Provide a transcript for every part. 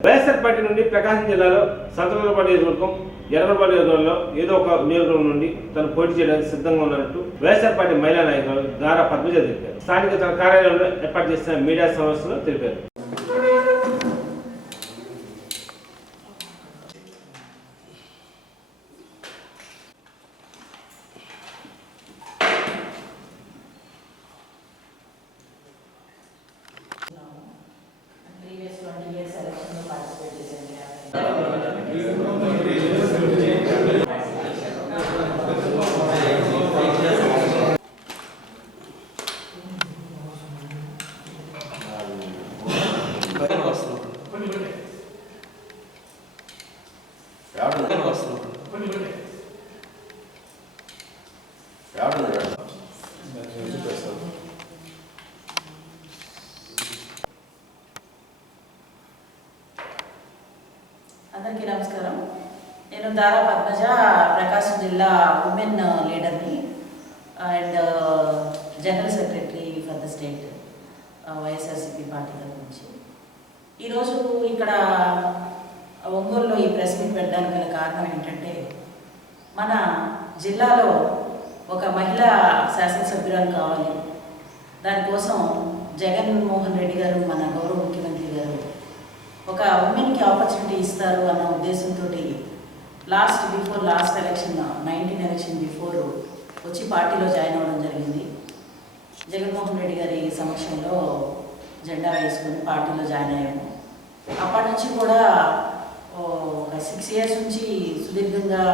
YSR party నుండి ప్రకాశం జిల్లాలో సంతలపాటి నియోజకవర్గం ఎర్రపాటి నియోజకవర్గంలో ఏదో ఒక నియోజకవర్గం నుండి తను పోటీ చేయడానికి సిద్ధంగా ఉన్నట్టు వైఎస్ఆర్ పార్టీ మహిళా నాయకులు దారా పద్మజ తెలిపారు. స్థానిక తన కార్యాలయంలో ఏర్పాటు చేసిన మీడియా సమావేశంలో తెలిపారు ప్రీవియస్ ట్వంటీ ఇయర్స్ ఎలక్షన్లో పార్టిసిపేట్ చేశాను అందరికీ నమస్కారం. నేను దారా పద్మజ ప్రకాశం జిల్లా ఉమెన్ లీడర్ని and general secretary for the state YSRCP party తరఫు నుంచి. ఈరోజు ఇక్కడ ఒంగోలులో ఈ ప్రెస్ మీట్ పెట్టడానికి గల కారణం ఏంటంటే మన జిల్లాలో ఒక మహిళా శాసనసభ్యురాలు కావాలి. దానికోసం జగన్మోహన్ రెడ్డి గారు మన గౌరవ ముఖ్యమంత్రి ఒక ఉమెన్కి ఆపర్చునిటీ ఇస్తారు అన్న ఉద్దేశంతో last before last election nineteen election before వచ్చి పార్టీలో జాయిన్ అవ్వడం జరిగింది. జగన్మోహన్ రెడ్డి గారి సమక్షంలో జెండా వేసుకొని పార్టీలో జాయిన్ అయ్యాము. అప్పటి నుంచి కూడా ఓ, ఒక సిక్స్ ఇయర్స్ నుంచి సుదీర్ఘంగా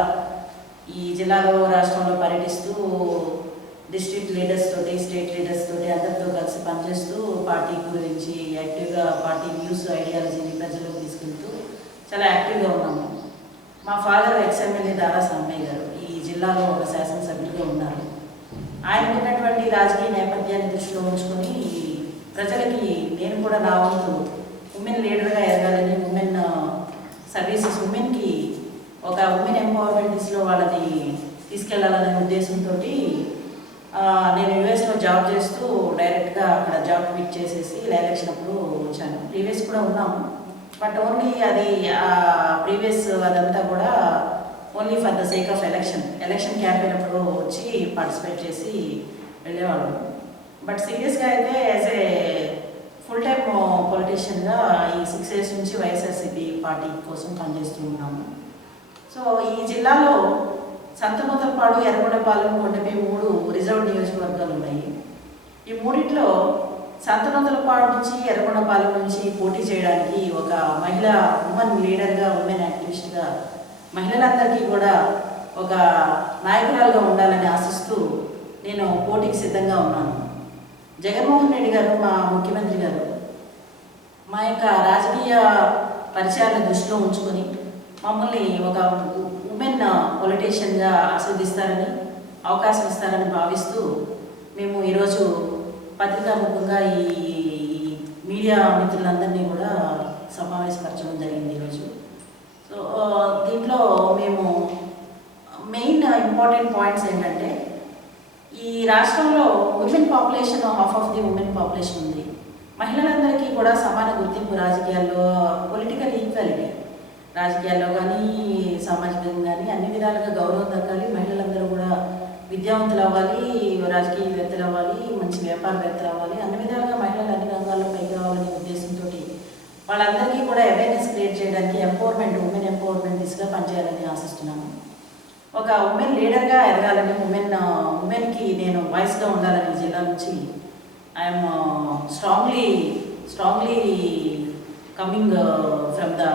ఈ జిల్లాలో రాష్ట్రంలో పర్యటిస్తూ డిస్ట్రిక్ట్ లీడర్స్ తోటి స్టేట్ లీడర్స్ తోటి అందరితో కలిసి పనిచేస్తూ పార్టీ గురించి యాక్టివ్గా పార్టీ న్యూస్ ఐడియాలజీని ప్రజలకు తీసుకెళ్తూ చాలా యాక్టివ్గా ఉన్నాము. మా ఫాదర్ ఎక్స్ఎమ్మెల్యే దారా సాంబయ్య గారు ఈ జిల్లాలో ఒక శాసనసభ్యులుగా ఉన్నారు. ఆయన ఉన్నటువంటి రాజకీయ నేపథ్యాన్ని దృష్టిలో ఉంచుకొని ప్రజలకి నేను కూడా నా వంతు ఉమెన్ లీడర్గా ఎదగాలని ఉమెన్ సర్వీసెస్ ఉమెన్కి ఒక ఉమెన్ ఎంపవర్మెంట్ దిశలో వాళ్ళని తీసుకెళ్ళాలనే ఉద్దేశంతో నేను యుఎస్లో జాబ్ చేస్తూ డైరెక్ట్గా అక్కడ జాబ్ క్విట్ చేసేసి ఎలక్షన్ అప్పుడు వచ్చాను. ప్రీవియస్ కూడా ఉన్నాము. బట్ ఓన్లీ అది ప్రీవియస్ అదంతా కూడా only for the sake of election election campaign అప్పుడు వచ్చి పార్టిసిపేట్ చేసి వెళ్ళేవాళ్ళం. బట్ సీరియస్గా అయితే యాజ్ ఏ ఫుల్ టైమ్ పొలిటీషియన్గా ఈ సిక్స్ ఇయర్స్ నుంచి వైఎస్ఆర్సీపీ పార్టీ కోసం పనిచేస్తూ ఉన్నాము. సో ఈ జిల్లాలో సంతనూతలపాడు ఎర్రగొండపాలెం కొండపై మూడు రిజర్వ్ నియోజకవర్గాలు ఉన్నాయి. ఈ మూడిట్లో సంతనూతలపాడు నుంచి ఎర్రగొండపాలెం నుంచి పోటీ చేయడానికి ఒక మహిళ ఉమెన్ లీడర్గా ఉమెన్ యాక్టివిస్ట్గా మహిళలందరికీ కూడా ఒక నాయకురాలుగా ఉండాలని ఆశిస్తూ నేను పోటీకి సిద్ధంగా ఉన్నాను. జగన్మోహన్ రెడ్డి గారు మా ముఖ్యమంత్రి గారు మా యొక్క రాజకీయ పరిచయాలను దృష్టిలో ఉంచుకొని మమ్మల్ని ఒక ఉమెన్ పొలిటీషియన్గా ఆస్వాదిస్తారని అవకాశం ఇస్తారని భావిస్తూ మేము ఈరోజు పత్రికాముఖంగా ఈ ఈ మీడియా మిత్రులందరినీ కూడా సమావేశపరచడం జరిగింది ఈరోజు. సో దీంట్లో మేము మెయిన్ ఇంపార్టెంట్ పాయింట్స్ ఏంటంటే ఈ రాష్ట్రంలో women population half of the women population ఉంది. మహిళలందరికీ కూడా సమాన గుర్తింపు రాజకీయాల్లో పొలిటికల్ ఈక్వాలిటీ రాజకీయాల్లో కానీ సామాజికంగా కానీ అన్ని విధాలుగా గౌరవం దక్కాలి. మహిళలందరూ కూడా విద్యావంతులు అవ్వాలి రాజకీయవేత్తలు అవ్వాలి మంచి వ్యాపారవేత్తలు అవ్వాలి. అన్ని విధాలుగా మహిళలు అన్ని రంగాల్లో పైకి రావాలనే ఉద్దేశంతో వాళ్ళందరికీ కూడా అవేర్నెస్ క్రియేట్ చేయడానికి ఎంపవర్మెంట్ ఉమెన్ ఎంపవర్మెంట్ దిశగా పనిచేయాలని ఆశిస్తున్నాను. ఒక ఉమెన్ లీడర్గా ఎదగాలని ఉమెన్ ఉమెన్కి నేను వాయిస్గా ఉండాలని జిల్లా నుంచి I'm strongly strongly coming from the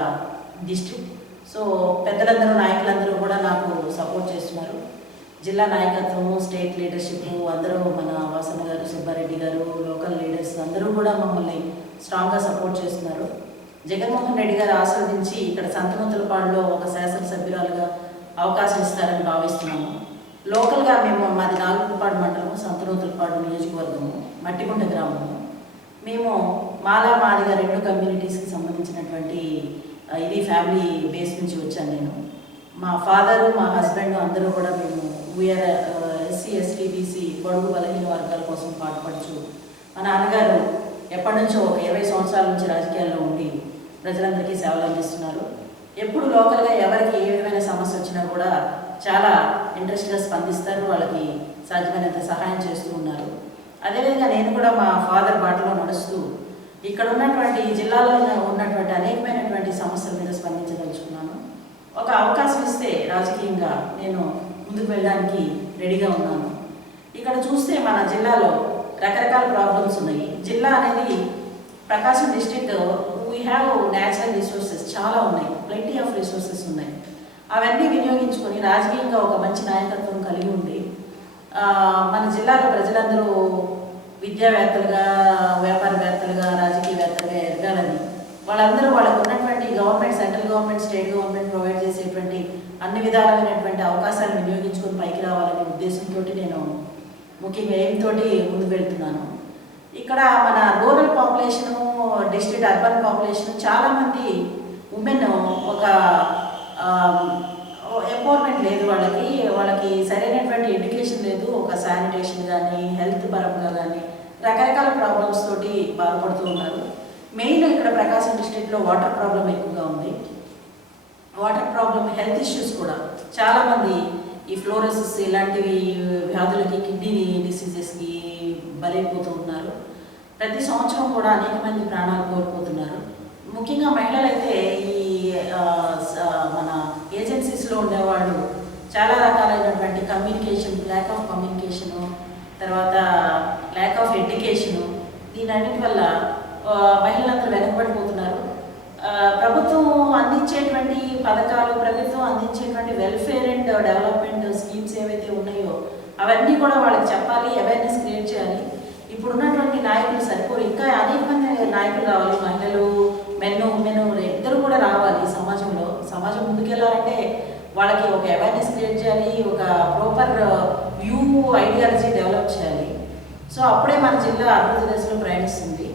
district so పెద్దలందరూ నాయకులందరూ కూడా నాకు సపోర్ట్ చేస్తున్నారు. జిల్లా నాయకత్వము స్టేట్ లీడర్షిప్ అందరూ మన వాసన గారు సుబ్బారెడ్డి గారు లోకల్ లీడర్స్ అందరూ కూడా మమ్మల్ని స్ట్రాంగ్గా సపోర్ట్ చేస్తున్నారు. జగన్మోహన్ రెడ్డి గారు ఆస్వాదించి ఇక్కడ సంతమంతులపాడులో ఒక శాసనసభ్యురాలుగా అవకాశం ఇస్తారని భావిస్తున్నాము. లోకల్గా మేము మాది నాగులపాడు మండలము సంతనూతలపాడు నియోజకవర్గము మట్టిగుంట గ్రామము. మేము మాలా మాదిగా రెండు కమ్యూనిటీస్కి సంబంధించినటువంటి ఇది ఫ్యామిలీ బేస్ నుంచి వచ్చాను నేను. మా ఫాదరు మా హస్బెండ్ అందరూ కూడా మేము వీఆర్ ఎస్సీ ఎస్టీ బీసీ బడుగు బలహీన వర్గాల కోసం పాటుపడుచు. మా నాన్నగారు ఎప్పటి నుంచో ఒక ఇరవై సంవత్సరాల నుంచి రాజకీయాల్లో ఉండి ప్రజలందరికీ సేవలు అందిస్తున్నారు. ఎప్పుడు లోకల్గా ఎవరికి ఏ విధమైన సమస్య వచ్చినా కూడా చాలా ఇంట్రెస్ట్గా స్పందిస్తారు వాళ్ళకి సాధ్యమైనంత సహాయం చేస్తూ ఉన్నారు. అదేవిధంగా నేను కూడా మా ఫాదర్ బాటలో నడుస్తూ ఇక్కడ ఉన్నటువంటి ఈ జిల్లాలో ఉన్నటువంటి అనేకమైనటువంటి సమస్యల మీద స్పందించదలుచుకున్నాను. ఒక అవకాశం ఇస్తే రాజకీయంగా నేను ముందుకు వెళ్ళడానికి రెడీగా ఉన్నాను. ఇక్కడ చూస్తే మన జిల్లాలో రకరకాల ప్రాబ్లమ్స్ ఉన్నాయి. జిల్లా అనేది Prakasam district we have natural resources చాలా ఉన్నాయి. ప్లెంటీ ఆఫ్ రిసోర్సెస్ ఉన్నాయి. అవన్నీ వినియోగించుకొని రాజకీయంగా ఒక మంచి నాయకత్వం కలిగి ఉండి మన జిల్లాలో ప్రజలందరూ విద్యావేత్తలుగా వ్యాపారవేత్తలుగా రాజకీయవేత్తలుగా ఎదగాలని వాళ్ళందరూ వాళ్ళకు ఉన్నటువంటి government central government state government provide చేసేటువంటి అన్ని విధాలైనటువంటి అవకాశాలు వినియోగించుకొని పైకి రావాలనే ఉద్దేశంతో నేను ముఖ్యంగా ఎయిమ్ తోటి ముందుకు వెళ్తున్నాను. ఇక్కడ మన rural population district urban population చాలామంది ఉమెన్ ఒక um, ఎంపవర్మెంట్ లేదు వాళ్ళకి వాళ్ళకి సరైనటువంటి ఎడ్యుకేషన్ లేదు ఒక శానిటేషన్ కానీ హెల్త్ పరంగా కానీ రకరకాల ప్రాబ్లమ్స్ తోటి బాధపడుతూ ఉన్నారు మెయిన్ ఇక్కడ ప్రకాశం డిస్టిక్లో వాటర్ ప్రాబ్లం ఎక్కువగా ఉంది. వాటర్ ప్రాబ్లం హెల్త్ ఇష్యూస్ కూడా. చాలామంది ఈ ఫ్లోరసిస్ ఇలాంటివి వ్యాధులకి కిడ్నీ డిసీజెస్కి బలైపోతూ ఉన్నారు. ప్రతి సంవత్సరం కూడా అనేక మంది ప్రాణాలు కోల్పోతున్నారు. ముఖ్యంగా మహిళలైతే ఈ స- మన ఏజెన్సీస్లో ఉండేవాళ్ళు చాలా రకాలైనటువంటి కమ్యూనికేషన్ ల్యాక్ ఆఫ్ కమ్యూనికేషను తర్వాత ల్యాక్ ఆఫ్ ఎడ్యుకేషను దీనన్నిటి వల్ల మహిళలందరూ వెనకబడిపోతున్నారు. ప్రభుత్వం అందించేటువంటి పథకాలు ప్రభుత్వం అందించేటువంటి వెల్ఫేర్ అండ్ డెవలప్మెంట్ స్కీమ్స్ ఏవైతే ఉన్నాయో అవన్నీ కూడా వాళ్ళకి చెప్పాలి అవేర్నెస్ క్రియేట్ చేయాలి. ఇప్పుడున్నటువంటి నాయకులు సరిపోరు. ఇంకా అనేక మంది నాయకులు కావాలి మహిళలు వాళ్ళకి ఒక అవేర్నెస్ క్రియేట్ చేయాలి ఒక ప్రాపర్ వ్యూ ఐడియాలజీ డెవలప్ చేయాలి. సో అప్పుడే మన జిల్లా అభివృద్ధి దశలో ప్రయాణిస్తుంది.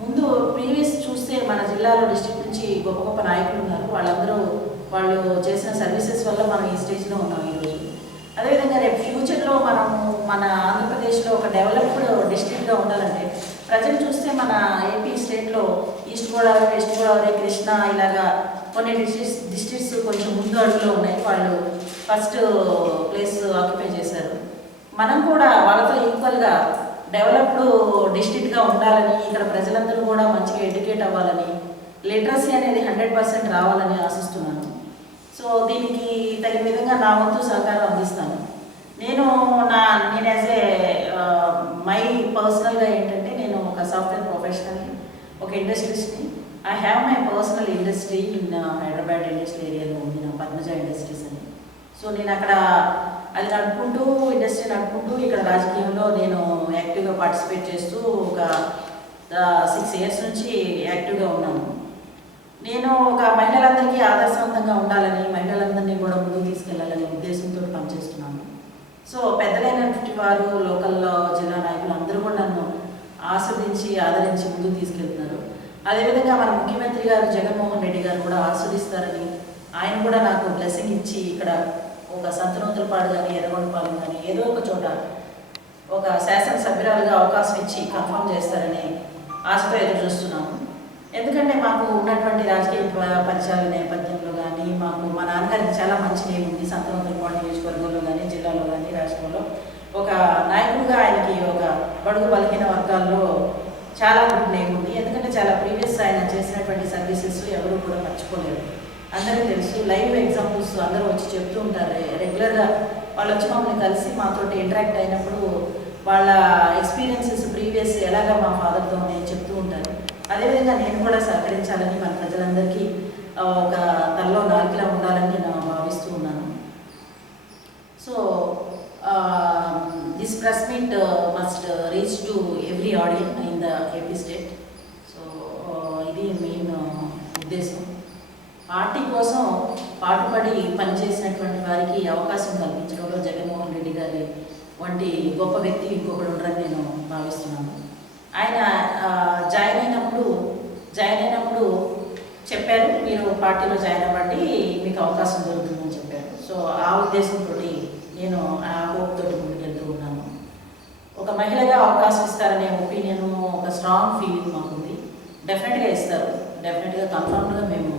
ముందు ప్రీవియస్ చూస్తే మన జిల్లాలో డిస్ట్రిక్ట్ నుంచి గొప్ప గొప్ప నాయకులు ఉన్నారు. వాళ్ళందరూ వాళ్ళు చేసిన సర్వీసెస్ వల్ల మనం ఈ స్టేజ్లో ఉన్నాం ఈరోజు. అదేవిధంగా రేపు ఫ్యూచర్లో మనం మన ఆంధ్రప్రదేశ్లో ఒక డెవలప్డ్ డిస్ట్రిక్ట్గా ఉండాలంటే ప్రజలు చూస్తే మన ఏపీ స్టేట్లో ఈస్ట్ గోదావరి వెస్ట్ గోదావరి కృష్ణా ఇలాగా కొన్ని డిస్ట్రిక్ట్స్ డిస్ట్రిక్ట్స్ కొంచెం ముందు అడుగులో ఉన్నాయి. వాళ్ళు ఫస్ట్ ప్లేస్ ఆక్యుపై చేశారు. మనం కూడా వాళ్ళతో ఈక్వల్గా డెవలప్డ్ డిస్ట్రిక్ట్గా ఉండాలని ఇక్కడ ప్రజలందరూ కూడా మంచిగా ఎడ్యుకేట్ అవ్వాలని లిటరసీ అనేది హండ్రెడ్ పర్సెంట్ రావాలని ఆశిస్తున్నాను. సో దీనికి తగిన విధంగా నా వంతు సహకారం అందిస్తాను. నేను నా నేను యాజ్ ఏ మై పర్సనల్గా ఏంటంటే నేను ఒక సాఫ్ట్వేర్ ప్రొఫెషనల్ని ఒక ఇండస్ట్రీస్ని I have my personal industry in Hyderabad industry ఏరియాలో ఉంది నా పద్మజ ఇండస్ట్రీస్ అని. సో నేను అక్కడ అది నడుపుకుంటూ ఇండస్ట్రీ నడుపుకుంటూ ఇక్కడ రాజకీయంలో నేను యాక్టివ్గా పార్టిసిపేట్ చేస్తూ ఒక సిక్స్ ఇయర్స్ నుంచి యాక్టివ్గా ఉన్నాను. నేను ఒక మహిళలందరికీ ఆదర్శవంతంగా ఉండాలని మహిళలందరినీ కూడా ముందుకు తీసుకెళ్ళాలనే ఉద్దేశంతో పనిచేస్తున్నాను సో పెద్దలైనటువంటి వారు లోకల్ జిల్లా నాయకులు అందరూ కూడా నన్ను ఆస్వాదించి ఆదరించి ముందుకు తీసుకెళ్తున్నారు అదేవిధంగా మన ముఖ్యమంత్రి గారు జగన్మోహన్ రెడ్డి గారు కూడా ఆస్వాదిస్తారని ఆయన కూడా నాకు బ్లెస్సింగ్ ఇచ్చి ఇక్కడ ఒక సంతనోతులపాడు కానీ ఎర్రగొండపాలెం కానీ ఏదో ఒక చోట ఒక శాసనసభ్యురాలుగా అవకాశం ఇచ్చి కన్ఫర్మ్ చేస్తారని ఆశతో ఎదురు చూస్తున్నాము ఎందుకంటే మాకు ఉన్నటువంటి రాజకీయ పరిచయాల నేపథ్యంలో కానీ మాకు మా నాన్నగారికి చాలా మంచి నేమ్ ఉంది. సంతనోతులపాడు నియోజకవర్గంలో కానీ జిల్లాలో కానీ రాష్ట్రంలో. ఒక నాయకుడిగా ఆయనకి ఒక బడుగు బలహీన వర్గాల్లో చాలా గుడ్ నేమ్ ఉంది ఎందుకంటే చాలా ప్రీవియస్ ఆయన చేసినటువంటి సర్వీసెస్ ఎవరు కూడా అందరికీ తెలుసు లైవ్ ఎగ్జాంపుల్స్ అందరూ వచ్చి చెప్తూ ఉంటారు. రెగ్యులర్గా వాళ్ళు వచ్చి మమ్మల్ని కలిసి మాతోటి ఇంటరాక్ట్ అయినప్పుడు వాళ్ళ ఎక్స్పీరియన్సెస్ ప్రీవియస్ ఎలాగా మా ఫాదర్తో నేను చెప్తూ ఉంటారు. అదేవిధంగా నేను కూడా సహకరించాలని మన ప్రజలందరికీ ఒక తనలో నాలుగులా ఉండాలని నేను భావిస్తూ ఉన్నాను. So this press meet must reach to every audience in the AP state ఇది మెయిన్ ఉద్దేశం పార్టీ కోసం పాటుపడి పనిచేసినటువంటి వారికి అవకాశం కల్పించడంలో జగన్మోహన్ రెడ్డి గారి వంటి గొప్ప వ్యక్తి ఇంకొకడు ఉండరని నేను భావిస్తున్నాను. ఆయన జాయిన్ అయినప్పుడు జాయిన్ అయినప్పుడు చెప్పారు మీరు పార్టీలో జాయిన్ అవ్వండి మీకు అవకాశం దొరుకుతుందని చెప్పారు. సో ఆ ఉద్దేశంతో నేను ఆ హోప్తో ముందుకెళ్తూ ఉన్నాను. ఒక మహిళగా అవకాశం ఇస్తారనే ఒపీనియన్ ఒక స్ట్రాంగ్ ఫీలింగ్ మాకుంది. డెఫినెట్గా ఇస్తారు. డెఫినెట్గా కన్ఫర్మ్గా మేము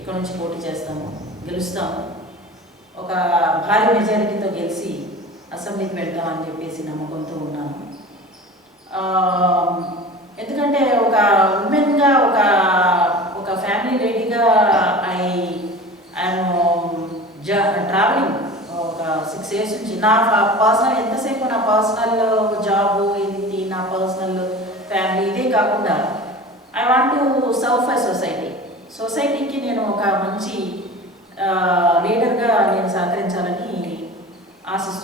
ఇక్కడ నుంచి పోటీ చేస్తాము గెలుస్తాము. ఒక భారీ మెజారిటీతో గెలిచి అసెంబ్లీకి వెళ్తామని చెప్పేసి నమ్మకంతో ఉన్నాను. ఎందుకంటే ఒక ఉమెన్గా ఒక ఒక ఫ్యామిలీ లేడీగా ఐ ఐఎమ్ ట్రావెలింగ్ ఒక సిక్స్ ఇయర్స్ నుంచి. నా పర్సనల్ ఎంతసేపు నా పర్సనల్ జాబ్ ఇది నా పర్సనల్ ఫ్యామిలీ ఇదే కాకుండా I want to serve for society. సొసైటీకి నేను ఒక మంచి లీడర్గా నేను సహకరించాలని ఆశిస్తున్నాను.